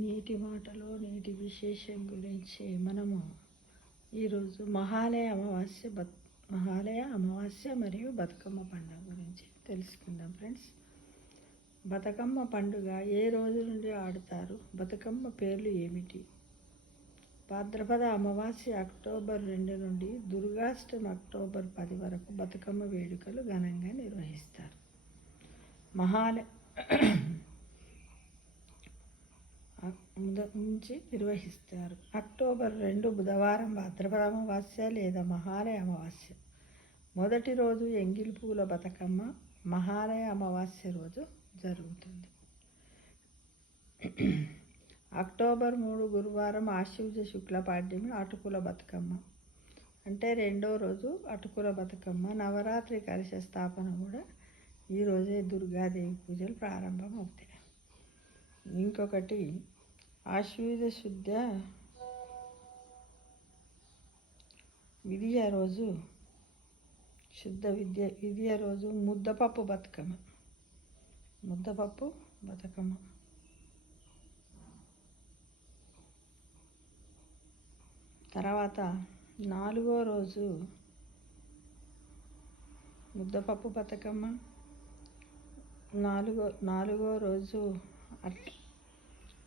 నీటి మాటలో నీటి విశేషం గురించి మనము ఈరోజు మహాలయ అమావాస్య మరియు బతుకమ్మ పండుగ గురించి తెలుసుకుందాం ఫ్రెండ్స్. బతుకమ్మ పండుగ ఏ రోజు నుండి ఆడుతారు? బతుకమ్మ పేర్లు ఏమిటి? భాద్రపద అమావాస్య అక్టోబర్ 2 నుండి దుర్గాష్టమి అక్టోబర్ 10 వరకు బతుకమ్మ వేడుకలు ఘనంగా నిర్వహిస్తారు. అక్టోబర్ 2 బుధవారం భాద్రపద అమావాస్య లేదా మహాలయ అమావాస్య. మొదటి రోజు ఎంగిలి పూల బతుకమ్మ మహాలయ అమావాస్య రోజు జరుగుతుంది. అక్టోబర్ 3 గురువారం ఆశ్వయుజ శుక్ల పాడ్యమి అటుకుల బతుకమ్మ, అంటే రెండో రోజు అటుకుల బతుకమ్మ. నవరాత్రి కలశ స్థాపన కూడా ఈరోజే దుర్గాదేవి పూజలు ప్రారంభం అవుతాయి. ఇంకొకటి ఆశ్వయుజ శుద్ధ విద్య రోజు ముద్దపప్పు బతుకమ్మ. తర్వాత నాలుగో రోజు ముద్దపప్పు బతుకమ్మ. నాలుగో రోజు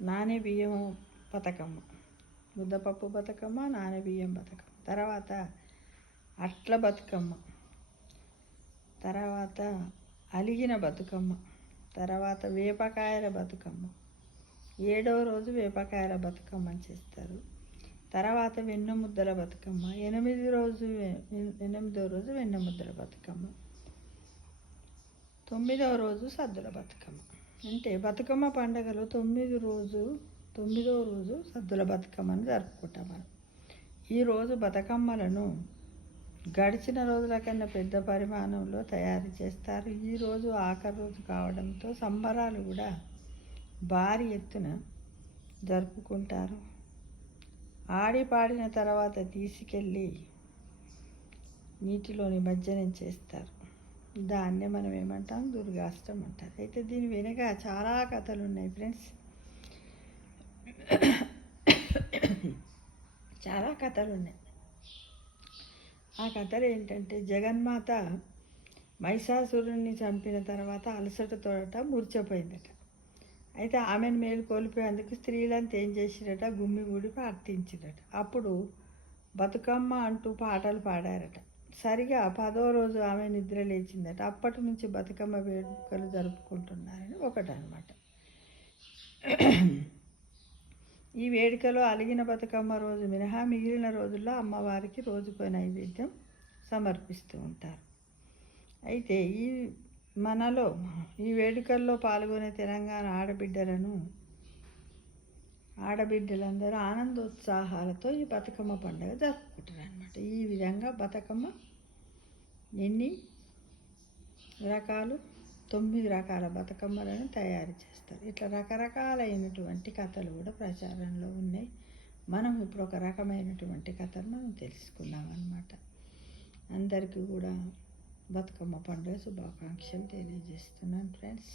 నానే బియ్యం బతుకమ్మ. ముద్దపప్పు బతుకమ్మ, నానే బియ్యం బతుకమ్మ. తర్వాత అట్ల బతుకమ్మ, తర్వాత అలిగిన బతుకమ్మ, తర్వాత వేపకాయల బతుకమ్మ. 7వ రోజు వేపకాయల బతుకమ్మ చేస్తారు. తర్వాత వెన్నముద్దల బతుకమ్మ. 8వ రోజు వెన్నముద్దల బతుకమ్మ. 9వ రోజు సద్దుల బతుకమ్మ. అంటే బతుకమ్మ పండుగలో 9వ రోజు సద్దుల బతుకమ్మను జరుపుకుంటాం మనం. ఈరోజు బతుకమ్మలను గడిచిన రోజుల కన్నా పెద్ద పరిమాణంలో తయారు చేస్తారు. ఈరోజు ఆఖరి రోజు కావడంతో సంబరాలు కూడా భారీ ఎత్తున జరుపుకుంటారు. ఆడి పాడిన తర్వాత తీసుకెళ్ళి నీటిలో నిమజ్జనం చేస్తారు. దాన్నే మనం ఏమంటాం? దుర్గాష్టమి అంటారు. అయితే దీని వెనుక చాలా కథలు ఉన్నాయి ఫ్రెండ్స్. చాలా కథలు ఉన్నాయి. ఆ కథలు ఏంటంటే, జగన్మాత మహిషాసురుణ్ణి చంపిన తర్వాత అలసటతోట మూర్ఛపోయిందట. అయితే ఆమెను మేలుకొల్పేందుకు స్త్రీలంతా ఏం చేసిరట? గుమ్మిగూడి ప్రార్థించిరట. అప్పుడు బతుకమ్మ అంటూ పాటలు పాడారట. సరిగా 10వ రోజు ఆమె నిద్ర లేచిందట. అప్పటి నుంచి బతుకమ్మ వేడుకలు జరుపుకుంటున్నారని ఒకటనమాట. ఈ వేడుకలో అలిగిన బతుకమ్మ రోజు మినహా మిగిలిన రోజుల్లో అమ్మవారికి రోజుకో నైవేద్యం సమర్పిస్తూ ఉంటారు. అయితే ఈ వేడుకల్లో పాల్గొనే తెలంగాణ ఆడబిడ్డలందరూ ఆనందోత్సాహాలతో ఈ బతుకమ్మ పండుగ జరుపుకుంటారు అన్నమాట. ఈ విధంగా బతుకమ్మ ఎన్ని రకాలు? 9 రకాల బతుకమ్మలను తయారు చేస్తారు. ఇట్లా రకరకాలైనటువంటి కథలు కూడా ప్రచారంలో ఉన్నాయి. మనం ఇప్పుడు ఒక రకమైనటువంటి కథను మనం తెలుసుకున్నాం అన్నమాట. అందరికీ కూడా బతుకమ్మ పండుగ శుభాకాంక్షలు తెలియజేస్తున్నాను ఫ్రెండ్స్.